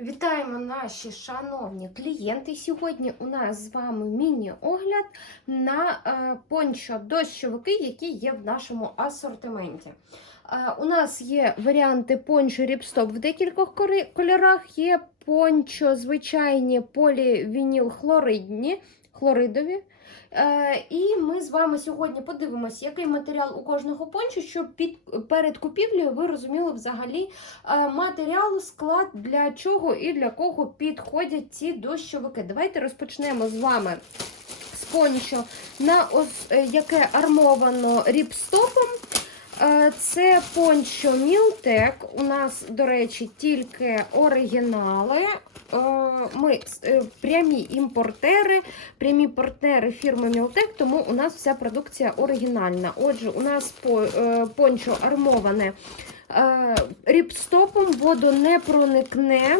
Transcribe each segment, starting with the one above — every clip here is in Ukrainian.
Вітаємо наші шановні клієнти. Сьогодні у нас з вами міні-огляд на е, пончо дощовики, які є в нашому асортименті. Е, у нас є варіанти пончо ріпстоп в декількох кольорах. Є пончо звичайні полівініл хлоридні, хлоридові. Е, і ми з вами сьогодні подивимося, який матеріал у кожного пончо, щоб під, перед купівлею ви розуміли взагалі е, матеріал, склад для чого і для кого підходять ці дощовики. Давайте розпочнемо з вами з пончо, на ос, е, яке армовано ріпстопом. Е, Це пончо Мілтек. У нас, до речі, тільки оригінали. Е, Ми е, прямі імпортери, прямі партнери фірми Мілтек, тому у нас вся продукція оригінальна. Отже, у нас пончо армоване ріпстопом, воду не проникне.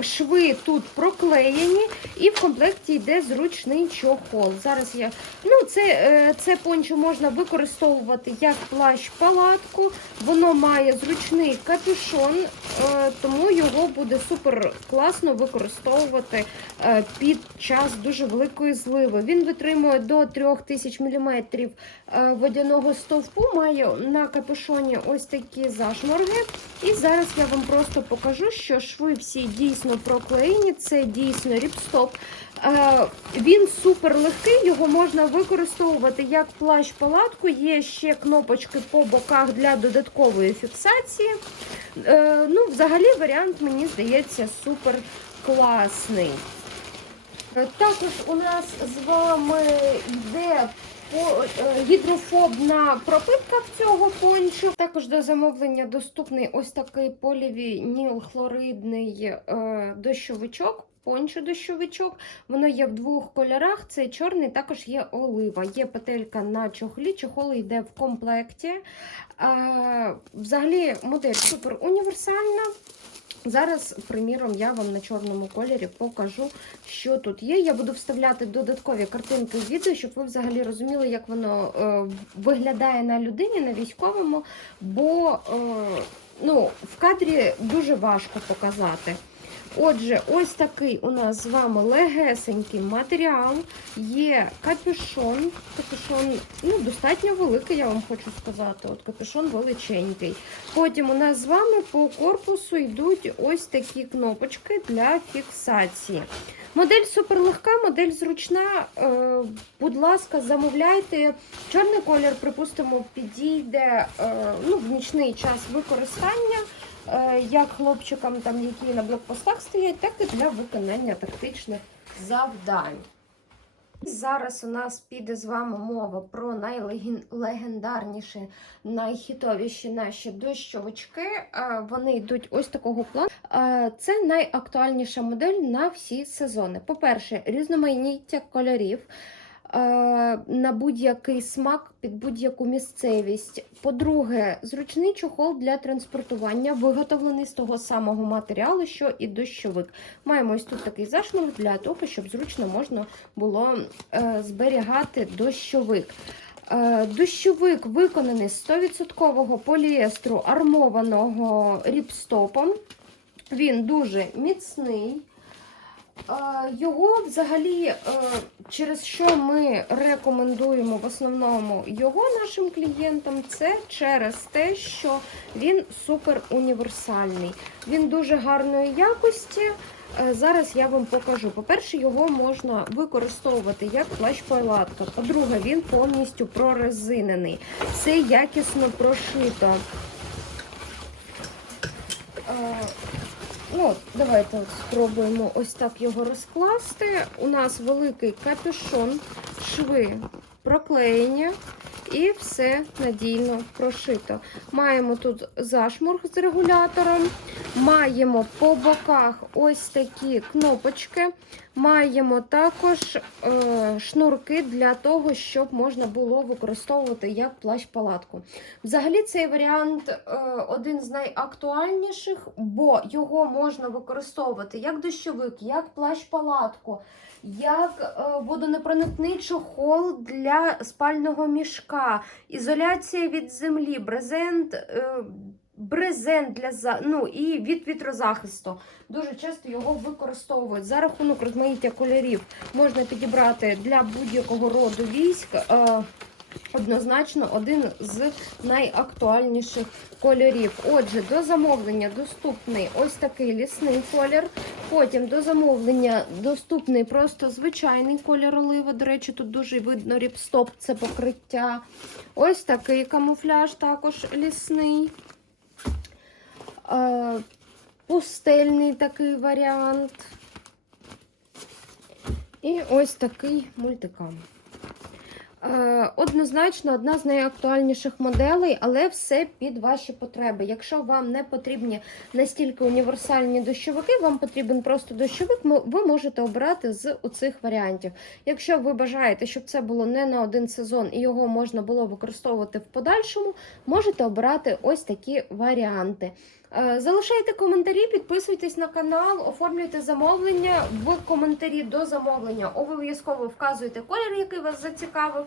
Шви тут проклеєні, і в комплекті йде зручний чохол. Зараз я. Ну, це, е, це пончо можна використовувати як плащ-палатку. Воно має зручний капюшон, е, тому його буде супер класно використовувати е, під час дуже великої зливи. Він витримує до 3000 мм водяного стовпу, має на капюшоні ось такі зашморги. І зараз я вам просто покажу, що шви всі дійсно проклеєні, це дійсно ріпстоп. Е, Він супер легкий, його можна використовувати як плащ-палатку. Є ще кнопочки по боках для додаткової фіксації. Е, Ну, взагалі, варіант, мені здається, супер класний. Е, Також у нас з вами йде гідрофобна пропитка в цього пончо. Також до замовлення доступний ось такий полівініл хлоридний е, дощовичок. Пончо дощовичок. Воно є в двох кольорах. Це чорний, також є олива. Є петелька на чохлі, чохол йде в комплекті. Е, взагалі модель супер універсальна. Зараз, приміром, я вам на чорному кольорі покажу, що тут є. Я буду вставляти додаткові картинки з відео, щоб ви взагалі розуміли, як воно е, виглядає на людині, на військовому, бо е, ну, в кадрі дуже важко показати. Отже, ось такий у нас з вами легесенький матеріал. Є капюшон. Капюшон ну, достатньо великий, я вам хочу сказати. От капюшон величенький. Потім у нас з вами по корпусу йдуть ось такі кнопочки для фіксації. Модель суперлегка, модель зручна. Е, будь ласка, замовляйте. Чорний колір, припустимо, підійде е, ну, в нічний час використання. Е, Як хлопчикам, там, які на блокпостах стоять, так і для виконання тактичних завдань. Зараз у нас піде з вами мова про найлегендарніші, найхітовіші наші дощовички. Е, Вони йдуть ось такого плану. Е, Це найактуальніша модель на всі сезони. По-перше, різноманіття кольорів. Е, На будь-який смак під будь-яку місцевість. По-друге, зручний чохол для транспортування, виготовлений з того самого матеріалу, що і дощовик. Маємо ось тут такий зашморг для того, щоб зручно можна було е, зберігати дощовик. Е, Дощовик виконаний з 100% поліестру армованого ріпстопом. Він дуже міцний. Е, Його взагалі, е, через що ми рекомендуємо в основному його нашим клієнтам, це через те, що він супер універсальний. Він дуже гарної якості. Е, Зараз я вам покажу. По-перше, його можна використовувати як плащ-палатка. По-друге, він повністю прорезинений. Це якісно прошито. Ну, давайте спробуємо ось так його розкласти. У нас великий капюшон, шви проклеєні і все надійно прошито. Маємо тут зашморг з регулятором, маємо по боках ось такі кнопочки, маємо також е, шнурки для того, щоб можна було використовувати як плащ-палатку. Взагалі, цей варіант е, один з найактуальніших, бо його можна використовувати як дощовик, як плащ-палатку, як е, водонепроникний чохол для спального мішка, ізоляція від землі, брезент. Е, брезент для ну, і від вітрозахисту. Дуже часто його використовують. За рахунок розмаїття кольорів можна підібрати для будь-якого роду військ. Е, Однозначно один з найактуальніших кольорів. Отже, до замовлення доступний ось такий лісний колір. Потім до замовлення доступний просто звичайний колір олива. До речі, тут дуже видно ріпстоп, це покриття. Ось такий камуфляж, також лісний. Пустельний такий варіант. І ось такий мультикам. Е, Однозначно, одна з найактуальніших моделей, але все під ваші потреби. Якщо вам не потрібні настільки універсальні дощовики, вам потрібен просто дощовик, ви можете обирати з оцих варіантів. Якщо ви бажаєте, щоб це було не на один сезон і його можна було використовувати в подальшому, можете обирати ось такі варіанти. Е, Залишайте коментарі, підписуйтесь на канал, оформлюйте замовлення в коментарі до замовлення. Обов'язково вказуйте колір, який вас зацікавив.